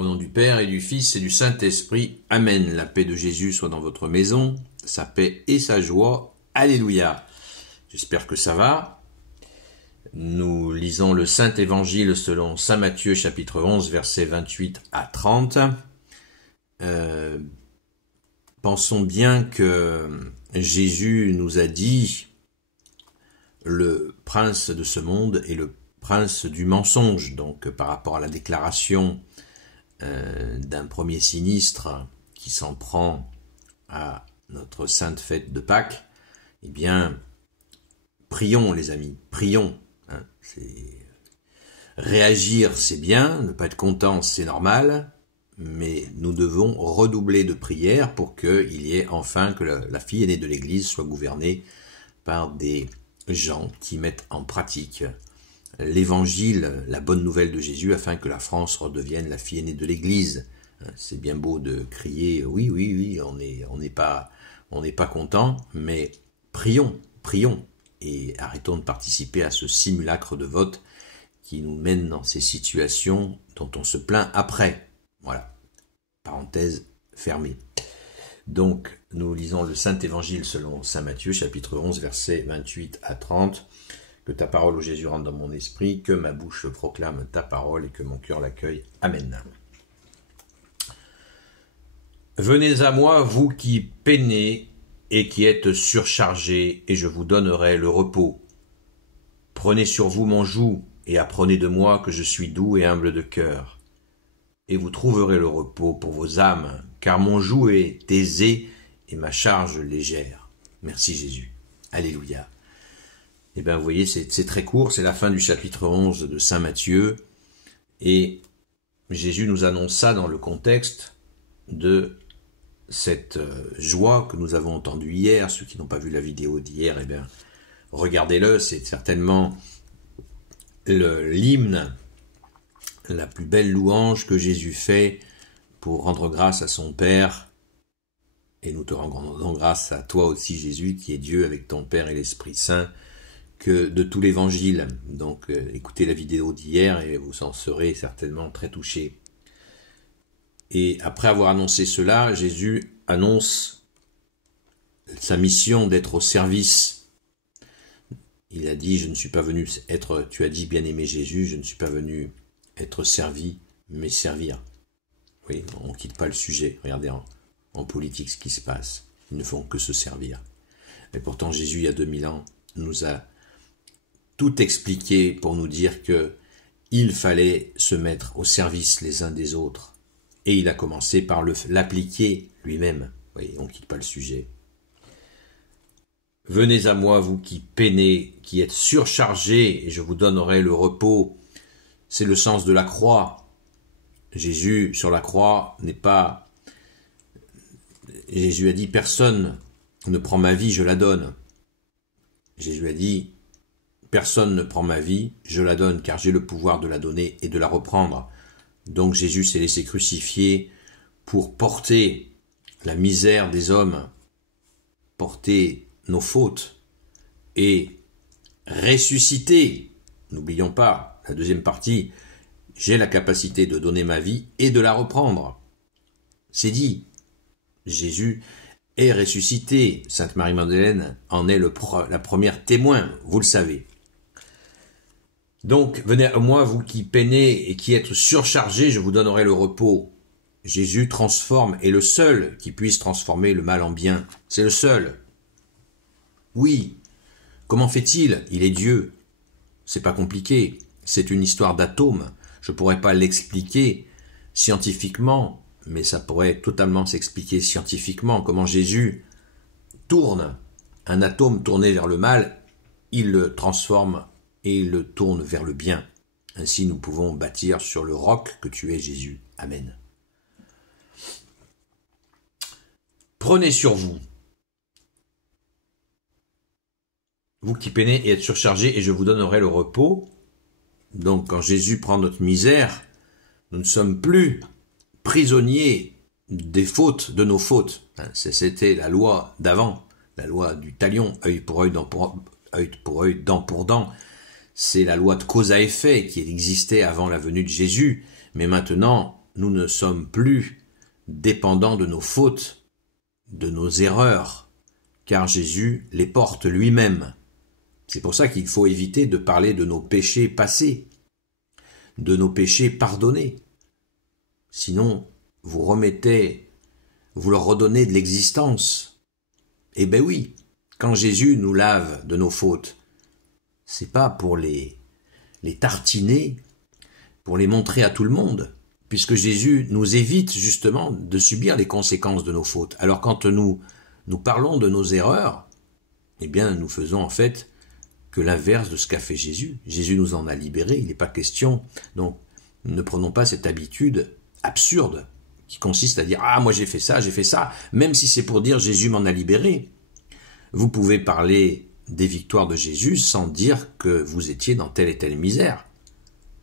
Au nom du Père et du Fils et du Saint-Esprit. Amen. La paix de Jésus soit dans votre maison, sa paix et sa joie. Alléluia. J'espère que ça va. Nous lisons le Saint-Évangile selon saint Matthieu, chapitre 11, versets 28 à 30. Pensons bien que Jésus nous a dit le prince de ce monde est le prince du mensonge. Donc par rapport à la déclaration d'un premier sinistre qui s'en prend à notre sainte fête de Pâques, eh bien, prions les amis, prions. Réagir c'est bien, ne pas être content c'est normal, mais nous devons redoubler de prières pour qu'il y ait enfin que la fille aînée de l'Église soit gouvernée par des gens qui mettent en pratique l'Évangile, la bonne nouvelle de Jésus, afin que la France redevienne la fille aînée de l'Église. C'est bien beau de crier oui, on n'est pas content, mais prions, et arrêtons de participer à ce simulacre de vote qui nous mène dans ces situations dont on se plaint après. Voilà, parenthèse fermée. Donc, nous lisons le Saint-Évangile selon saint Matthieu, chapitre 11, versets 28 à 30. Que ta parole, ô Jésus, rentre dans mon esprit, que ma bouche proclame ta parole et que mon cœur l'accueille. Amen. Venez à moi, vous qui peinez et qui êtes surchargés, et je vous donnerai le repos. Prenez sur vous mon joug et apprenez de moi que je suis doux et humble de cœur. Et vous trouverez le repos pour vos âmes, car mon joug est aisé et ma charge légère. Merci Jésus. Alléluia. Eh bien, vous voyez, c'est très court, c'est la fin du chapitre 11 de saint Matthieu, et Jésus nous annonce ça dans le contexte de cette joie que nous avons entendue hier. Ceux qui n'ont pas vu la vidéo d'hier, eh bien, regardez-le, c'est certainement l'hymne, la plus belle louange que Jésus fait pour rendre grâce à son Père, et nous te rendons grâce à toi aussi Jésus, qui est Dieu avec ton Père et l'Esprit Saint, que de tout l'évangile. Donc écoutez la vidéo d'hier et vous en serez certainement très touchés. Et après avoir annoncé cela, Jésus annonce sa mission d'être au service. Il a dit, je ne suis pas venu être, tu as dit bien-aimé Jésus, je ne suis pas venu être servi, mais servir. Oui, on ne quitte pas le sujet. Regardez en politique ce qui se passe. Ils ne font que se servir. Mais pourtant Jésus, il y a 2000 ans, nous a tout expliqué pour nous dire que il fallait se mettre au service les uns des autres. Et il a commencé par l'appliquer lui-même. Oui, on ne quitte pas le sujet. Venez à moi, vous qui peinez, qui êtes surchargés, et je vous donnerai le repos. C'est le sens de la croix. Jésus, sur la croix, n'est pas... Jésus a dit, personne ne prend ma vie, je la donne. Jésus a dit, personne ne prend ma vie, je la donne, car j'ai le pouvoir de la donner et de la reprendre. Donc Jésus s'est laissé crucifier pour porter la misère des hommes, porter nos fautes et ressusciter. N'oublions pas, la deuxième partie, j'ai la capacité de donner ma vie et de la reprendre. C'est dit, Jésus est ressuscité. Sainte Marie-Madeleine en est la première témoin, vous le savez. Donc, venez à moi, vous qui peinez et qui êtes surchargés, je vous donnerai le repos. Jésus transforme, est le seul qui puisse transformer le mal en bien. C'est le seul. Oui. Comment fait-il? Il est Dieu. C'est pas compliqué. C'est une histoire d'atomes. Je pourrais pas l'expliquer scientifiquement, mais ça pourrait totalement s'expliquer scientifiquement. Comment Jésus tourne un atome tourné vers le mal, il le transforme et il le tourne vers le bien. Ainsi nous pouvons bâtir sur le roc que tu es Jésus. Amen. Prenez sur vous, vous qui peinez et êtes surchargés, et je vous donnerai le repos. Donc quand Jésus prend notre misère, nous ne sommes plus prisonniers des fautes, de nos fautes. C'était la loi d'avant, la loi du talion, œil pour œil, dent pour dent. C'est la loi de cause à effet qui existait avant la venue de Jésus, mais maintenant, nous ne sommes plus dépendants de nos fautes, de nos erreurs, car Jésus les porte lui-même. C'est pour ça qu'il faut éviter de parler de nos péchés passés, de nos péchés pardonnés. Sinon, vous leur redonnez de l'existence. Eh ben oui, quand Jésus nous lave de nos fautes, c'est pas pour les tartiner, pour les montrer à tout le monde, puisque Jésus nous évite justement de subir les conséquences de nos fautes. Alors quand nous parlons de nos erreurs, eh bien nous faisons en fait que l'inverse de ce qu'a fait Jésus. Jésus nous en a libérés, il n'est pas question. Donc ne prenons pas cette habitude absurde qui consiste à dire « Ah, moi j'ai fait ça », même si c'est pour dire « Jésus m'en a libéré ». Vous pouvez parler des victoires de Jésus sans dire que vous étiez dans telle et telle misère,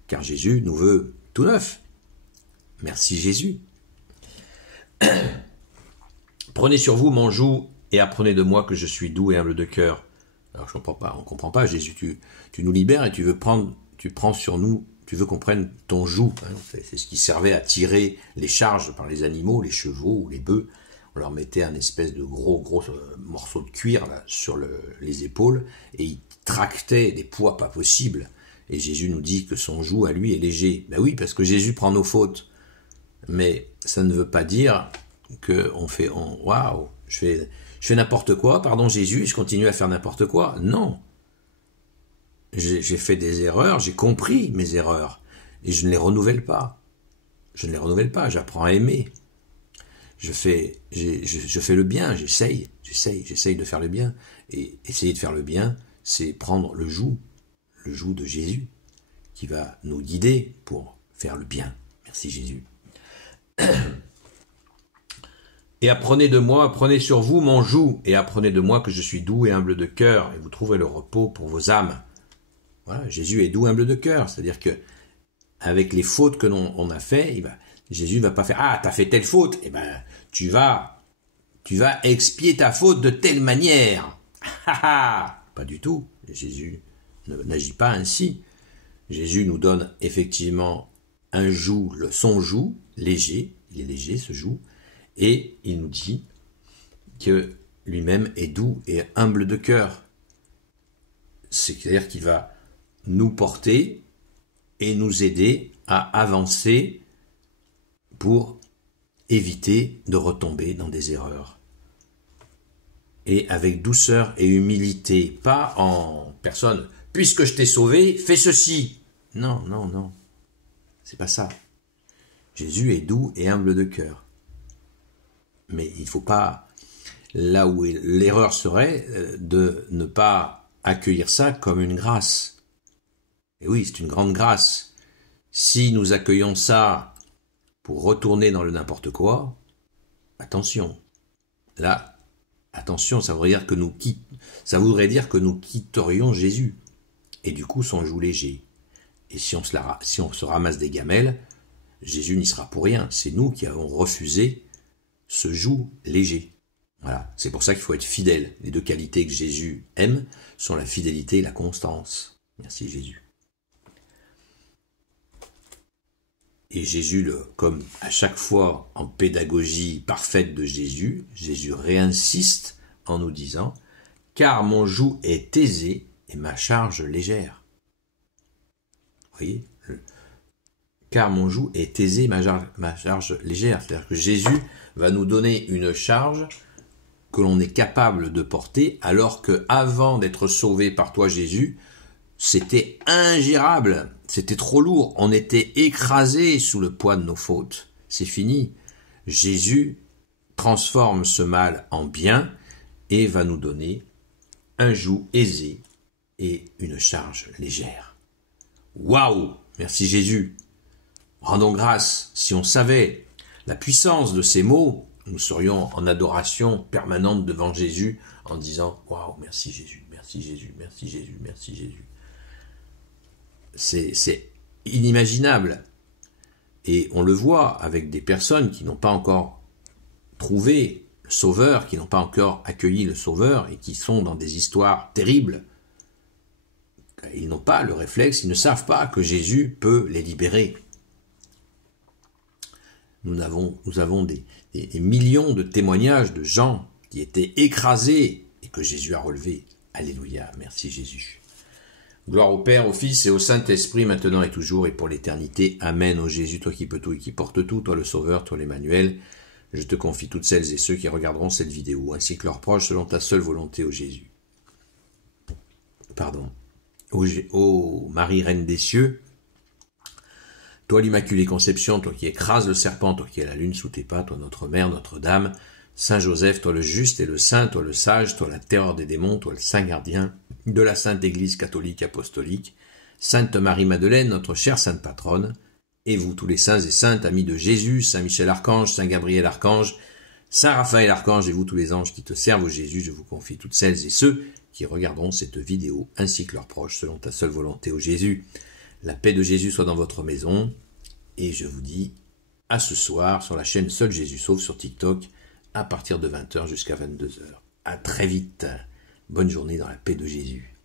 car Jésus nous veut tout neuf. Merci Jésus. Prenez sur vous mon joug et apprenez de moi que je suis doux et humble de cœur. Alors on comprend pas, Jésus, tu nous libères et tu prends sur nous, tu veux qu'on prenne ton joug. C'est ce qui servait à tirer les charges par les animaux, les chevaux ou les bœufs. On leur mettait un espèce de gros morceau de cuir là, sur les épaules et ils tractaient des poids pas possibles. Et Jésus nous dit que son joug à lui est léger. Ben oui, parce que Jésus prend nos fautes. Mais ça ne veut pas dire que waouh, je fais n'importe quoi, pardon Jésus, je continue à faire n'importe quoi. Non. J'ai fait des erreurs, j'ai compris mes erreurs. Et je ne les renouvelle pas. J'apprends à aimer. Je fais le bien, j'essaye de faire le bien. Et essayer de faire le bien, c'est prendre le joug de Jésus, qui va nous guider pour faire le bien. Merci Jésus. Et apprenez sur vous mon joug, et apprenez de moi que je suis doux et humble de cœur, et vous trouverez le repos pour vos âmes. Voilà, Jésus est doux, humble de cœur, c'est-à-dire que avec les fautes que l'on a fait, Jésus ne va pas faire « Ah, t'as fait telle faute, eh ben, tu vas expier ta faute de telle manière. » Pas du tout, Jésus n'agit pas ainsi. Jésus nous donne effectivement son joug léger, il est léger ce joug, et il nous dit que lui-même est doux et humble de cœur. C'est-à-dire qu'il va nous porter et nous aider à avancer pour éviter de retomber dans des erreurs. Et avec douceur et humilité, pas en personne, puisque je t'ai sauvé, fais ceci. Non, c'est pas ça. Jésus est doux et humble de cœur. Mais il ne faut pas, là où l'erreur serait, de ne pas accueillir ça comme une grâce. Et oui, c'est une grande grâce. Si nous accueillons ça pour retourner dans le n'importe quoi, attention. Là, attention, ça voudrait dire que nous quitterions Jésus. Et du coup, son joug léger. Et si on se ramasse des gamelles, Jésus n'y sera pour rien. C'est nous qui avons refusé ce joug léger. Voilà. C'est pour ça qu'il faut être fidèle. Les deux qualités que Jésus aime sont la fidélité et la constance. Merci Jésus. Et Jésus, comme à chaque fois en pédagogie parfaite de Jésus, Jésus réinsiste en nous disant « Car mon joug est aisé et ma charge légère. » Vous voyez ? Car mon joug est aisé et ma charge légère. C'est-à-dire que Jésus va nous donner une charge que l'on est capable de porter, alors que avant d'être sauvé par toi Jésus, c'était ingérable, c'était trop lourd, on était écrasé sous le poids de nos fautes. C'est fini. Jésus transforme ce mal en bien et va nous donner un joug aisé et une charge légère. Waouh! Merci Jésus. Rendons grâce. Si on savait la puissance de ces mots, nous serions en adoration permanente devant Jésus en disant « Waouh, merci Jésus, merci Jésus, merci Jésus, merci Jésus ». C'est inimaginable. Et on le voit avec des personnes qui n'ont pas encore trouvé le Sauveur, qui n'ont pas encore accueilli le Sauveur et qui sont dans des histoires terribles. Ils n'ont pas le réflexe, ils ne savent pas que Jésus peut les libérer. nous avons des millions de témoignages de gens qui étaient écrasés et que Jésus a relevés. Alléluia, merci Jésus. Gloire au Père, au Fils et au Saint-Esprit, maintenant et toujours et pour l'éternité. Amen. Ô Jésus, toi qui peux tout et qui porte tout, toi le Sauveur, toi l'Emmanuel, je te confie toutes celles et ceux qui regarderont cette vidéo, ainsi que leurs proches, selon ta seule volonté, ô Jésus. Pardon. Ô Marie, Reine des cieux, toi l'Immaculée Conception, toi qui écrases le serpent, toi qui as la lune sous tes pas, toi notre Mère, Notre-Dame, Saint Joseph, toi le juste et le saint, toi le sage, toi la terreur des démons, toi le saint gardien de la Sainte Église catholique apostolique, Sainte Marie-Madeleine, notre chère Sainte Patronne, et vous tous les saints et saintes, amis de Jésus, Saint Michel Archange, Saint Gabriel Archange, Saint Raphaël Archange et vous tous les anges qui te servent au Jésus, je vous confie toutes celles et ceux qui regarderont cette vidéo, ainsi que leurs proches, selon ta seule volonté au Jésus. La paix de Jésus soit dans votre maison, et je vous dis à ce soir sur la chaîne Seul Jésus Sauve sur TikTok, à partir de 20h jusqu'à 22h. À très vite. Bonne journée dans la paix de Jésus.